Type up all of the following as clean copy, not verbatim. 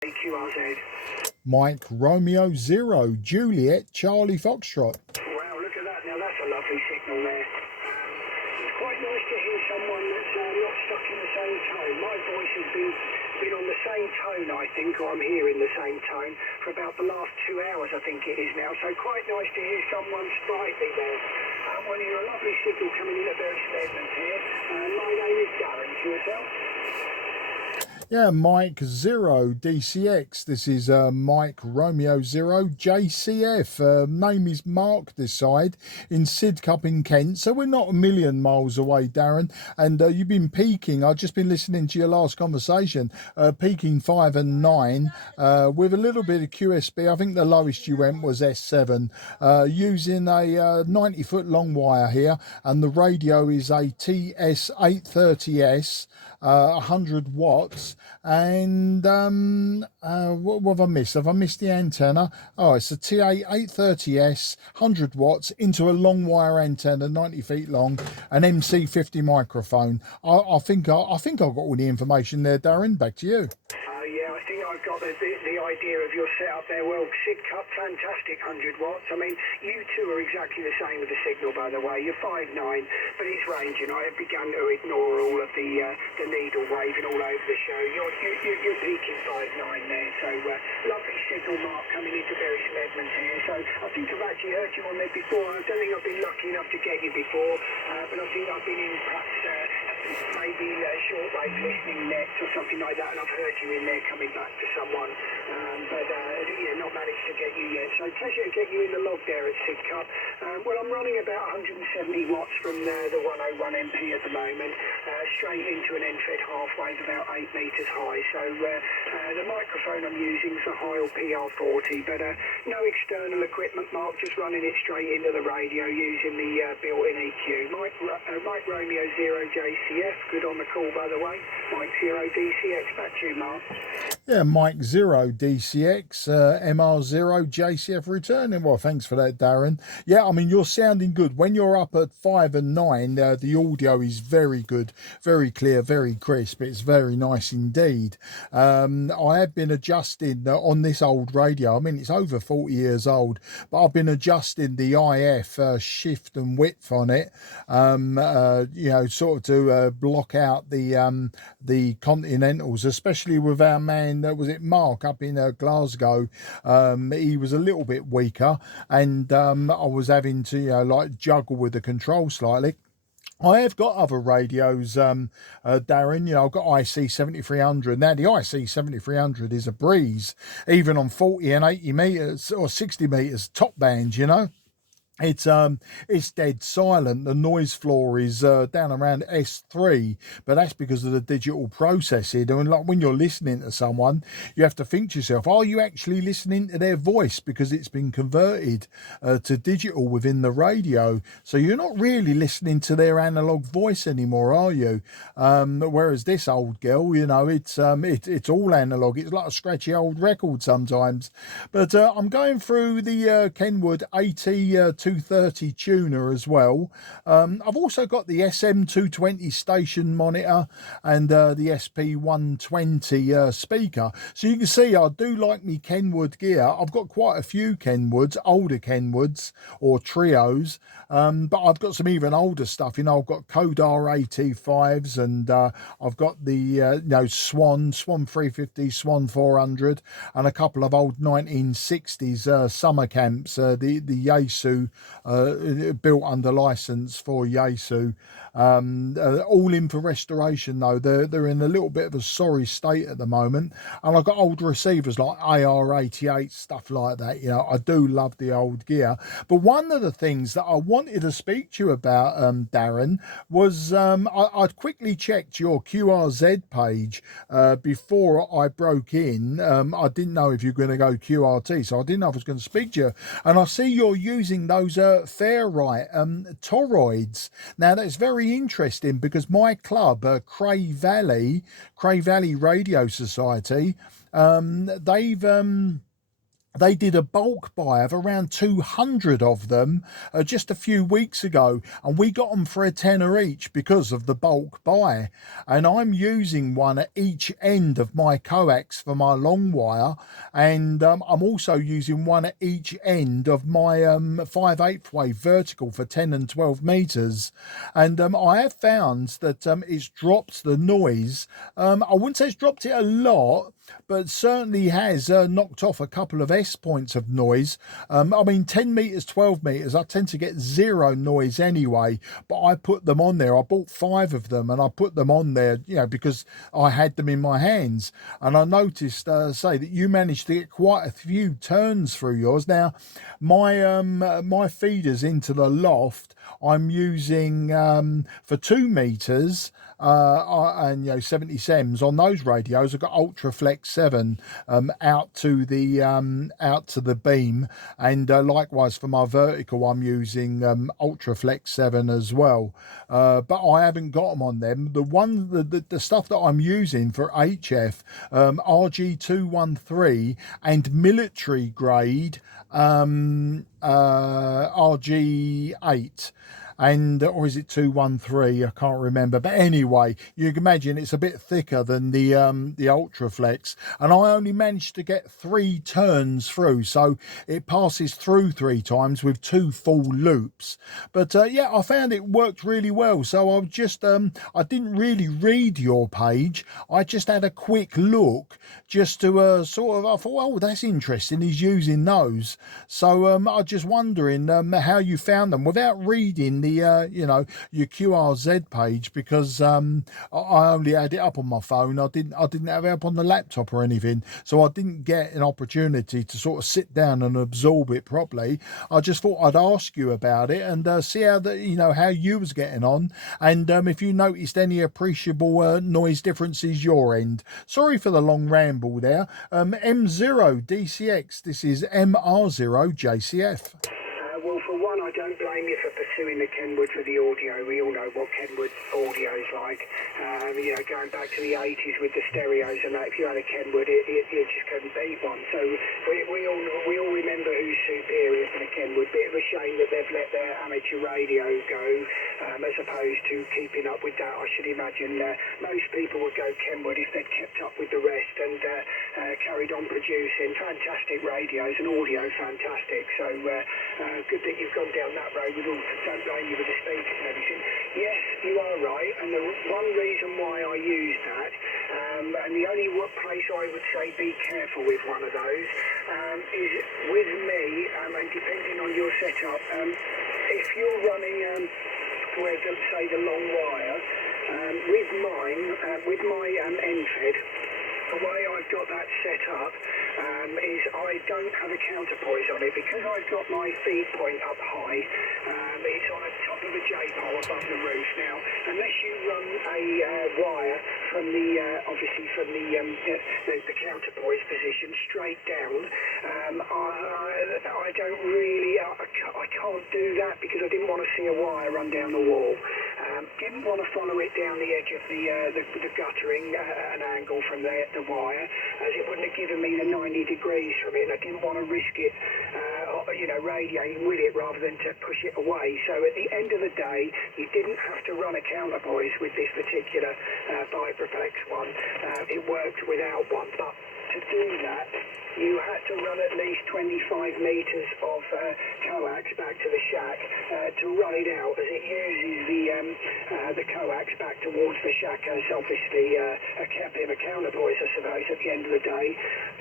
QRZ. Mike Romeo 0 Juliet Charlie Foxtrot. Wow, look at that. Now that's a lovely signal there. It's quite nice to hear someone that's not stuck in the same tone. My voice has been on the same tone, I think, or I'm hearing the same tone for about the last 2 hours, I think it is now. So quite nice to hear someone sprightly there. Well, you're a lovely signal coming in at Bury Smedland here. My name is Darren. To yourself? Yeah, Mike 0DCX. This is Mike Romeo 0 JCF. Name is Mark this side in Sidcup in Kent. So we're not a million miles away, Darren. And you've been peaking. I've just been listening to your last conversation. Peaking 5 and 9 with a little bit of QSB. I think the lowest you went was S7. Using a 90-foot long wire here. And the radio is a TS-830S. 100 watts, and what have I missed? Have I missed the antenna? Oh, it's a TA830S, 100 watts into a long wire antenna, 90 feet long, an MC50 microphone. I think I've got all the information there, Darren. Back to you. Yeah, I think I've got the idea of your setup there. Well, Sidcup, fantastic 100 watts. I mean, you two are exactly the same with the signal, by the way. You're 5'9", but it's ranging. I have begun to ignore all of the needle waving all over the show. You're peaking 5'9" there, so lovely signal, Mark, coming into Bury Smedland here. So I think I've actually heard you on there before. I don't think I've been lucky enough to get you before, but I think I've been in perhaps maybe shortwave listening nets or something like that, and I've heard you in there coming back to someone, but yeah, not managed to get you yet. So pleasure to get you in the log there at Sidcup. Well, I'm running about 170 watts from the 101 MP at the moment, straight into an end-fed half wave about 8 metres high. So the microphone I'm using is a Heil PR40, but no external equipment, Mark, just running it straight into the radio using the built-in EQ. Mike Romeo 0 JCF, good on the call, by the way. Mike 0DCX, back to you, Mark. Yeah, Mike 0DCX, MR0 JCF returning. Well, thanks for that, Darren. Yeah, I mean, you're sounding good. When you're up at 5 and 9, the audio is very good, very clear, very crisp. It's very nice indeed. I have been adjusting on this old radio. I mean, it's over 40 years old, but I've been adjusting the IF shift and width on it, you know, sort of to block out the continentals, especially with our man, was it Mark up in Glasgow? He was a little bit weaker, and I was having to, you know, like juggle with the control slightly. I have got other radios, Darren. You know, I've got IC 7300. Now, the IC 7300 is a breeze, even on 40 and 80 metres or 60 metres top band, you know. It's dead silent. The noise floor is down around S3, but that's because of the digital processing. And like when you're listening to someone, you have to think to yourself, are you actually listening to their voice? Because it's been converted to digital within the radio. So you're not really listening to their analog voice anymore, are you? Whereas this old girl, you know, it's all analog. It's like a scratchy old record sometimes. But I'm going through the Kenwood AT230 tuner as well. I've also got the SM220 station monitor and the SP120 speaker. So you can see I do like me Kenwood gear. I've got quite a few Kenwoods, older Kenwoods or trios, but I've got some even older stuff. You know, I've got Kodar AT5s, and I've got the you know, Swan 350, Swan 400, and a couple of old 1960s summer camps, the Yaesu, built under license for Yaesu, all in for restoration though. They're in a little bit of a sorry state at the moment, and I've got old receivers like AR88, stuff like that. You know, I do love the old gear. But one of the things that I wanted to speak to you about, Darren, was I'd quickly checked your QRZ page before I broke in. I didn't know if you were going to go QRT, so I didn't know if I was going to speak to you, and I see you're using those Fair Rite toroids. Now that's very interesting because my club, Cray Valley Radio Society, they've they did a bulk buy of around 200 of them just a few weeks ago, and we got them for a tenner each because of the bulk buy. And I'm using one at each end of my coax for my long wire, and I'm also using one at each end of my 5/8 wave vertical for 10 and 12 meters. And I have found that it's dropped the noise. I wouldn't say it's dropped it a lot, but certainly has knocked off a couple of S points of noise. I mean, 10 meters, 12 meters, I tend to get zero noise anyway, but I put them on there. I bought 5 of them and I put them on there, you know, because I had them in my hands. And I noticed, say, that you managed to get quite a few turns through yours. Now, my feeders into the loft, I'm using for 2 meters and 70 sems on those radios. I've got Ultraflex 7 out to the beam, and likewise for my vertical I'm using Ultraflex 7 as well, but I haven't got them on them. The stuff that I'm using for HF, RG213 and military grade RG8, and or is it 213? I can't remember, but anyway, you can imagine it's a bit thicker than the Ultraflex, and I only managed to get 3 turns through, so it passes through 3 times with 2 full loops. But yeah, I found it worked really well. So I just I didn't really read your page, I just had a quick look just to I thought, oh, that's interesting, he's using those. So I'm just wondering how you found them without reading the your QRZ page, because I only had it up on my phone. I didn't have it up on the laptop or anything, so I didn't get an opportunity to sort of sit down and absorb it properly. I just thought I'd ask you about it and see how how you was getting on, and if you noticed any appreciable noise differences your end. Sorry for the long ramble there. M0DCX, this is MR0JCF. Well, for one, I don't blame you for pursuing the Kenwood for the audio. We all know what Kenwood audio is like. Going back to the 80s with the stereos and that, if you had a Kenwood, it just couldn't beat one. So we all remember who's superior for the Kenwood. Bit of a shame that they've let their amateur radio go, as opposed to keeping up with that. I should imagine most people would go Kenwood if they'd kept up with the rest and carried on producing fantastic radios and audio fantastic. So good that you've gone down that road with all, don't blame you with the speakers and everything. Yes, you are right, and the one reason why I use that, and the only place I would say be careful with one of those, is with me, and depending on your setup, if you're running, say the long wire, with my NFED, the way I've got that set up is I don't have a counterpoise on it, because I've got my feed point up high. It's on the top of a J-pole above the roof. Now, unless you run a wire from the counterpoise position straight down, I don't really, I can't do that, because I didn't want to see a wire run down the wall. Didn't want to follow it down the edge of the guttering at an angle from the wire, as it wouldn't have given me the 90 degrees from it, and I didn't want to risk it radiating with it rather than to push it away. So at the end of the day, you didn't have to run a counterpoise with this particular Vibraflex one. It worked without one, but to do that, you had to run at least 25 metres of coax back to the shack to run it out, as it uses the coax back towards the shack as obviously a bit of a counterpoise, I suppose, at the end of the day.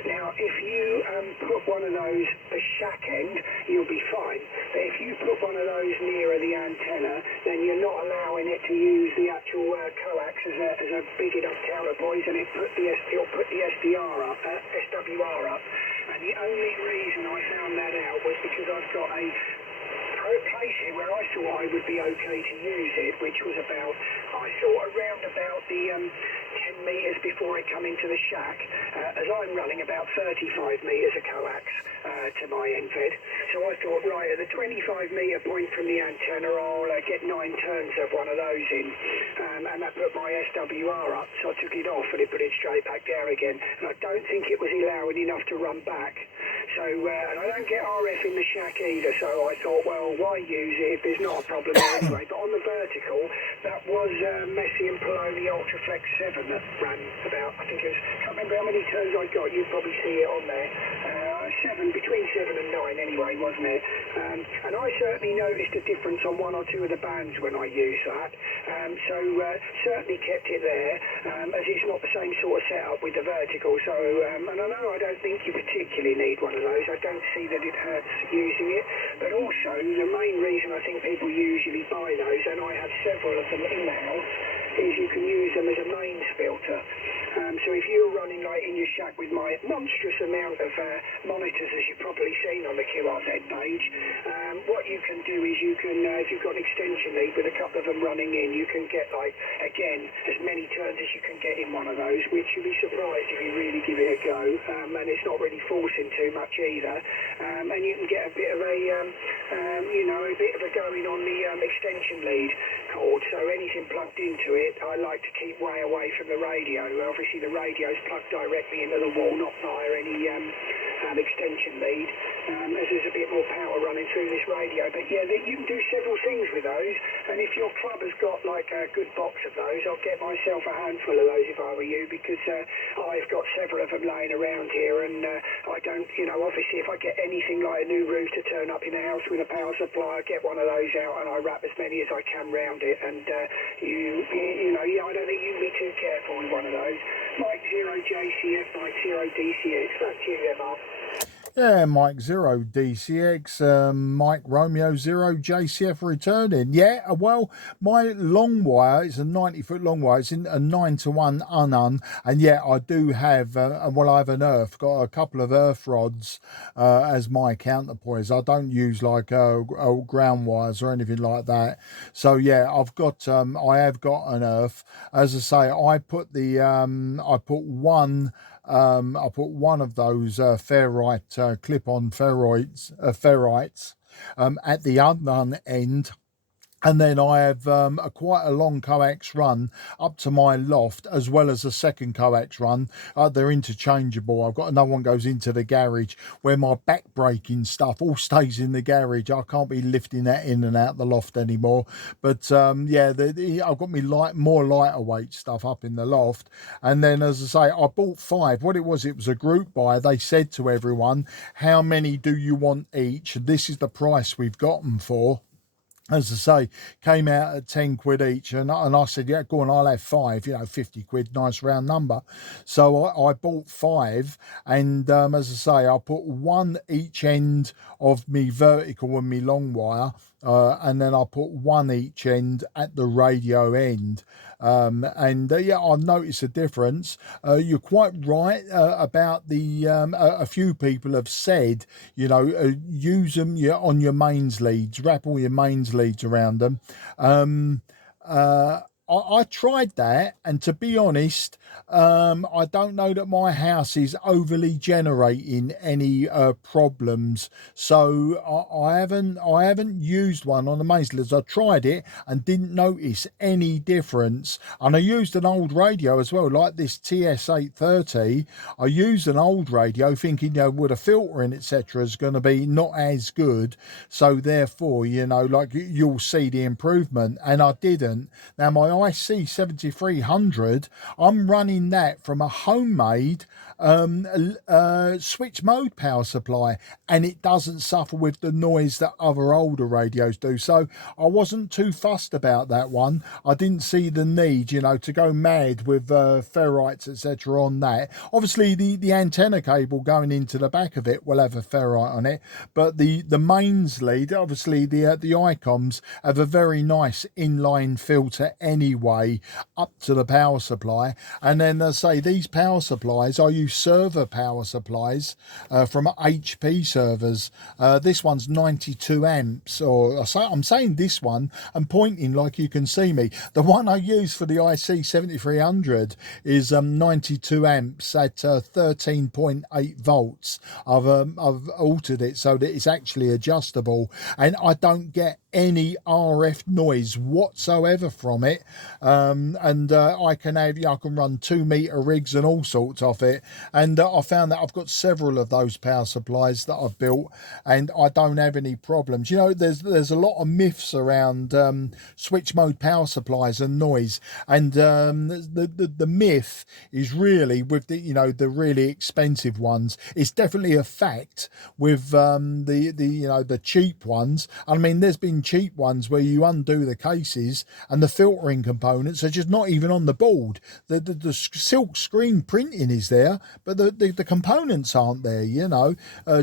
Now, if you put one of those the shack end, you'll be fine. But if you put one of those nearer the antenna, then you're not allowing it to use the actual coax as a big enough counterpoise, and it'll put the SWR up. And the only reason I found that out was because I've got a place here where I thought I would be okay to use it, which was around about the 10 metres before it come into the shack, as I'm running about 35 metres of coax to my NFED. So I thought, right, at the 25 metre point from the antenna, I'll get 9 turns of one of those in, and that put my SWR up. So I took it off and it put it straight back down again, and I don't think it was allowing enough to run back. So, and I don't get RF in the shack either, so I thought, well, why use it if there's not a problem there anyway? But on the vertical, that was Messi and Poloni Ultraflex 7 that ran about, I think it was, I can't remember how many turns I got, you'd probably see it on there. 7, between 7 and 9 anyway, wasn't it? And I certainly noticed a difference on one or two of the bands when I used that. So certainly kept it there, as it's not the same sort of setup with the vertical. So, and I know I don't think you particularly need one of those. I don't see that it hurts using it. But also, the main reason I think people usually buy those, and I have several of them in the house, is you can use them as a mains filter. So if you're running like in your shack with my monstrous amount of monitors, as you've probably seen on the QRZ page, what you can do is you can, if you've got an extension lead with a couple of them running in, you can get like, again, as many turns as you can get in one of those, which you'd be surprised if you really give it a go. And it's not really forcing too much either. And you can get a bit of a, you know, a bit of a going on the extension lead cord. So anything plugged into it, I like to keep way away from the radio. Obviously the radio's plugged directly into the wall, not via any extension lead, as there's a bit more power running through this radio. But yeah, you can do several things with those, and if your club has got like a good box of those, I'll get myself a handful of those if I were you, because I've got several of them laying around here, and I don't, you know, obviously if I get anything like a new router turn up in the house with a power supply, I get one of those out and I wrap as many as I can round it, and you know, I don't think you can be too careful with one of those. Mike 0JCF, Mike 0DCX, that's you there, Mark. Yeah, Mike 0DCX, Mike Romeo 0JCF returning. Yeah, well, my long wire is a 90-foot long wire. It's in a 9-to-1 unun, and yeah, I do have, well, I have an earth, got a couple of earth rods as my counterpoise. I don't use like ground wires or anything like that. So yeah, I've got, I have got an earth. As I say, I put the, I put one of those Fair Rite clip-on ferrites at the unknown end. And then I have quite a long coax run up to my loft, as well as a second coax run. They're interchangeable. I've got another one goes into the garage, where my back braking stuff all stays in the garage. I can't be lifting that in and out the loft anymore. But yeah, I've got me more lighter weight stuff up in the loft. And then, as I say, I bought 5. What it was a group buy. They said to everyone, how many do you want each? This is the price we've got them for. As I say, came out at 10 quid each, and I said, yeah, go on, I'll have 5, you know, 50 quid, nice round number. So I bought 5, and as I say, I put one each end of me vertical and me long wire, and then I put one each end at the radio end. And yeah, I've noticed a difference. You're quite right about the, a few people have said, you know, use them on your mains leads, wrap all your mains leads around them. I tried that, and to be honest, I don't know that my house is overly generating any problems, so I haven't used one on the mains leads. I tried it and didn't notice any difference. And I used an old radio as well, like this TS-830. I used an old radio thinking, you know, with a filter in, etc., is going to be not as good, so therefore, you know, like you'll see the improvement, and I didn't. Now my IC 7300, I'm running that from a homemade switch mode power supply, and it doesn't suffer with the noise that other older radios do. So I wasn't too fussed about that one. I didn't see the need, you know, to go mad with ferrites, etc. on that. Obviously the antenna cable going into the back of it will have a ferrite on it, but the mains lead, obviously the ICOMs have a very nice inline filter anyway up to the power supply. And then I say these power supplies, I use server power supplies from HP servers. This one's 92 amps, or I'm saying this one and pointing like you can see me. The one I use for the IC 7300 is 92 amps at 13.8 volts. I've altered it so that it's actually adjustable, and I don't get any RF noise whatsoever from it, and I can run 2-meter rigs and all sorts off it, and I found that I've got several of those power supplies that I've built, and I don't have any problems. You know, there's a lot of myths around switch mode power supplies and noise, and the myth is really with the really expensive ones. It's definitely a fact with the cheap ones. I mean, there's been cheap ones where you undo the cases and the filtering components are just not even on the board. The silk screen printing is there, but the components aren't there,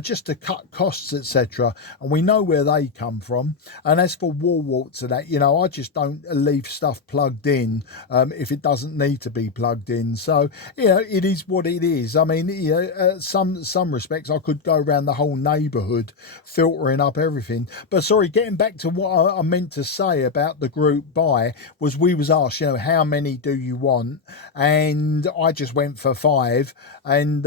just to cut costs, etc. And we know where they come from. And as for wall warts and that, I just don't leave stuff plugged in if it doesn't need to be plugged in. So it is what it is. I mean, some respects I could go around the whole neighbourhood filtering up everything. But sorry, getting back to what I meant to say about the group buy was, we was asked, how many do you want? And I just went for 5, and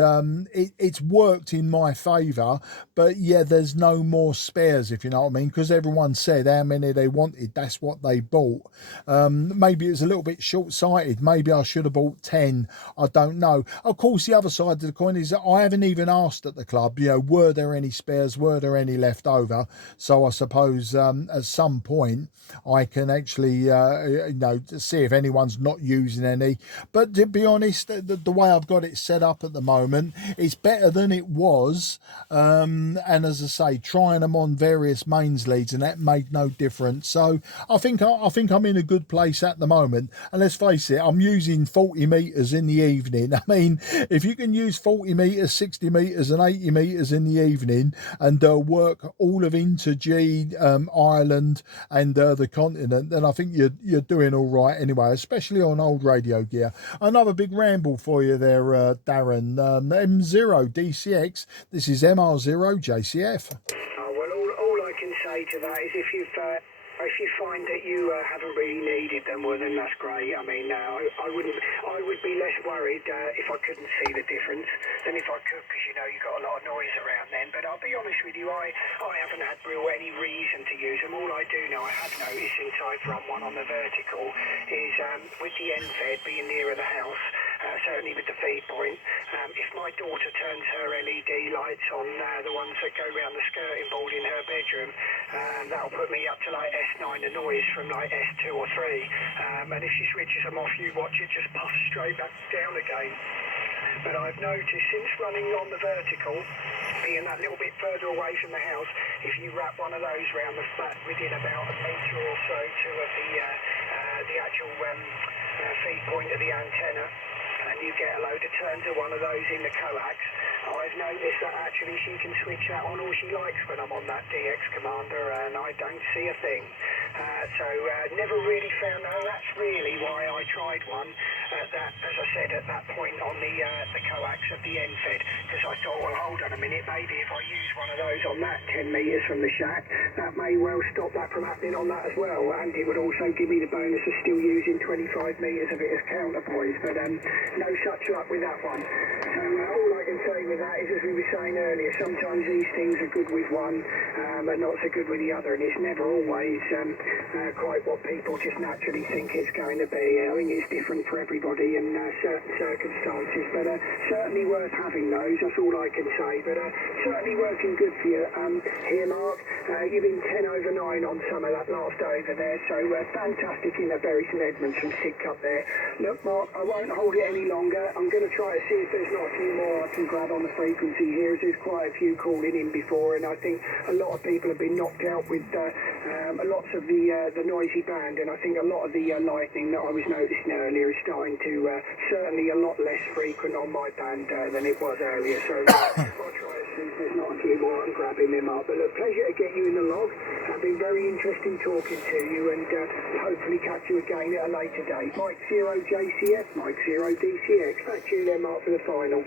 it's worked in my favour. But yeah, there's no more spares, if you know what I mean, because everyone said how many they wanted, that's what they bought. Maybe it was a little bit short-sighted. Maybe I should have bought 10. I don't know. Of course, the other side of the coin is that I haven't even asked at the club, were there any spares, were there any left over? So I suppose at some point I can actually see if anyone's not using any. But to be honest, the way I've got it set up at the moment, it's better than it was. And as I say, trying them on various mains leads, and that made no difference. So I think I'm in a good place at the moment. And let's face it, I'm using 40 meters in the evening. I mean, if you can use 40 meters, 60 meters and 80 meters in the evening and work all of G, Ireland and the continent, then I think you're doing all right anyway, especially on old radio gear. Another big ramble for you there, Darren. M0DCX, this is MR0JCF. Well, all I can say to that is if you find that you haven't really needed them, well then that's great. I mean, I would be less worried if I couldn't see the difference than if I could, because you got a lot of noise around then. But I'll be honest with you, I haven't had any reason to use them. All I do know, I have noticed since I've run one on the vertical, is with the end fed being nearer the house, certainly with the feed point, if my daughter turns her LED lights on, the ones that go round the skirting board in her bedroom, that'll put me up to like S9, the noise from like S2 or 3. And if she switches them off, you watch it just puff straight back down again. But I've noticed since running on the vertical, being that little bit further away from the house, if you wrap one of those round the flat within about a metre or so to the actual feed point of the antenna, and you get a load of turns of one of those in the coax, I've noticed that actually she can switch that on all she likes when I'm on that DX commander, and I don't see a thing. So never really found out. That's really why I tried one at that, as I said, at that point on the coax of the end fed, because I thought, well, hold on a minute, maybe if I use one of those on that 10 metres from the shack, that may well stop that from happening on that as well, and it would also give me the bonus of still using 25 metres of it as counterpoise. But no such luck with that one. So all I can say with that is, as we were saying earlier, sometimes these things are good with one but not so good with the other, and it's never always quite what people just naturally think it's going to be. I think it's different for everybody in certain circumstances, but certainly worth having those, that's all I can say. But certainly working good for you here, Mark. You've been 10 over 9 on some of that last over there, so fantastic in the Bury St Edmunds from Sidcup there. Look, Mark, I won't hold it any longer. I'm going to try to see if there's not a few more I can grab on the frequency here, as there's quite a few calling in before, and I think a lot of people have been knocked out with lots of the noisy band, and I think a lot of the lightning that I was noticing earlier is starting to certainly a lot less frequent on my band than it was earlier, so I'll try to see if there's not a few more I'm grabbing them up. But look, pleasure to get you in the log. It's been very interesting talking to you, and hopefully catch you again at a later date. Mike 0JCF, Mike 0DCX. Back to you then, Mark, for the final.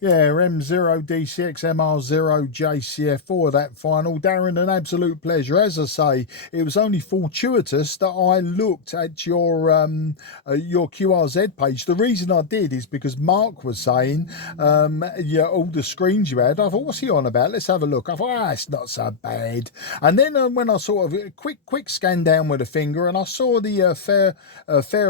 Yeah, M0DCX, MR0JCF for that final. Darren, an absolute pleasure. As I say, it was only fortuitous that I looked at your QRZ page. The reason I did is because Mark was saying, all the screens you had. I thought, what's he on about? Let's have have a look. I thought, it's not so bad. And then when I sort of quick scan down with a finger, and I saw the Fair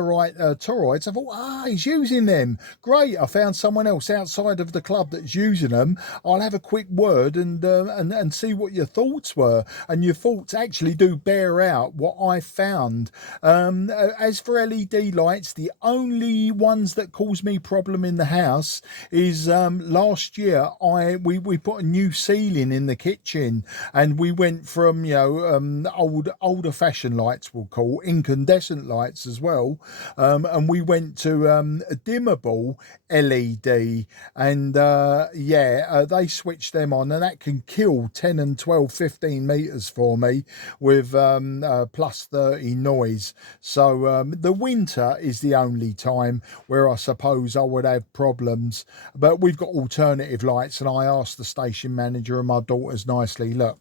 Rite toroids, I thought, he's using them. Great. I found someone else outside of the club that's using them. I'll have a quick word and see what your thoughts were. And your thoughts actually do bear out what I found. As for LED lights, the only ones that cause me problem in the house is last year we put a new ceiling in the kitchen, and we went from older fashioned lights, we'll call incandescent lights as well, and we went to a dimmable LED, and they switched them on, and that can kill 10 and 12 15 meters for me with plus 30 noise. So the winter is the only time where I suppose I would have problems, but we've got alternative lights, and I asked the station manager and my daughters nicely, look,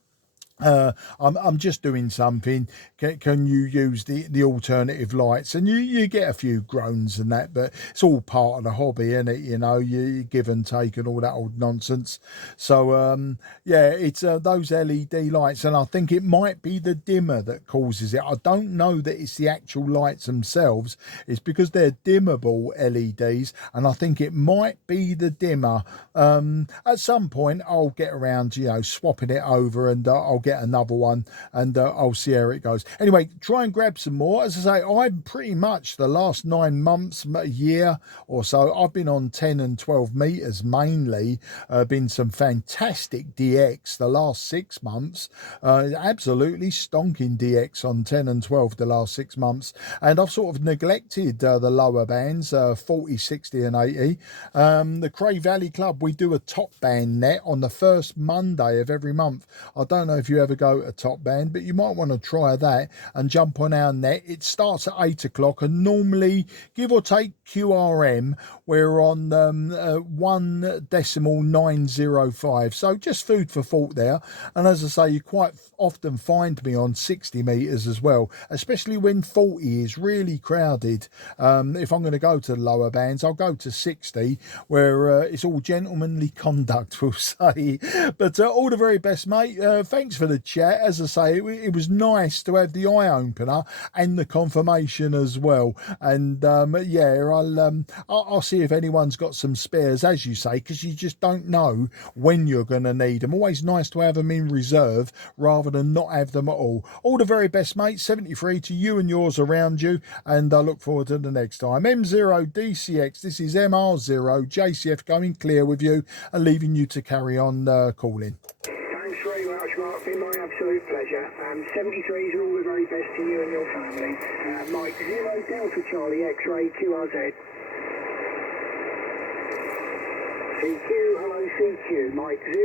I'm just doing something. Can you use the alternative lights? And you get a few groans and that, but it's all part of the hobby, isn't it? You know, you give and take and all that old nonsense. So it's those LED lights, and I think it might be the dimmer that causes it. I don't know that it's the actual lights themselves. It's because they're dimmable LEDs, and I think it might be the dimmer. At some point, I'll get around to swapping it over, and I'll get another one, and I'll see how it goes. Anyway, try and grab some more. As I say, I'm pretty much the last 9 months, a year or so, I've been on 10 and 12 meters mainly. Been some fantastic DX the last 6 months. Absolutely stonking DX on 10 and 12 the last 6 months, and I've sort of neglected the lower bands, 40, 60 and 80. The Cray Valley Club, we do a top band net on the first Monday of every month. I don't know if you ever go to top band, but you might want to try that and jump on our net. It starts at 8 o'clock, and normally, give or take QRM, we're on 1.905. So just food for thought there. And as I say, you quite often find me on 60 meters as well, especially when 40 is really crowded. If I'm going to go to the lower bands, I'll go to 60, where it's all gentlemanly conduct, we'll say. But all the very best, mate. Thanks for the chat. As I say, it was nice to have the eye opener and the confirmation as well. And I'll see if anyone's got some spares, as you say, because you just don't know when you're going to need them. Always nice to have them in reserve rather than not have them at all. All the very best, mate. 73 to you and yours around you, and I look forward to the next time. M0DCX, this is MR0JCF going clear with you and leaving you to carry on calling. Thanks very much, Mark. Been my absolute pleasure. 73s are all the very best to you and your family. Mike 0 Delta Charlie X-Ray QRZ. CQ, hello CQ, Mike 0.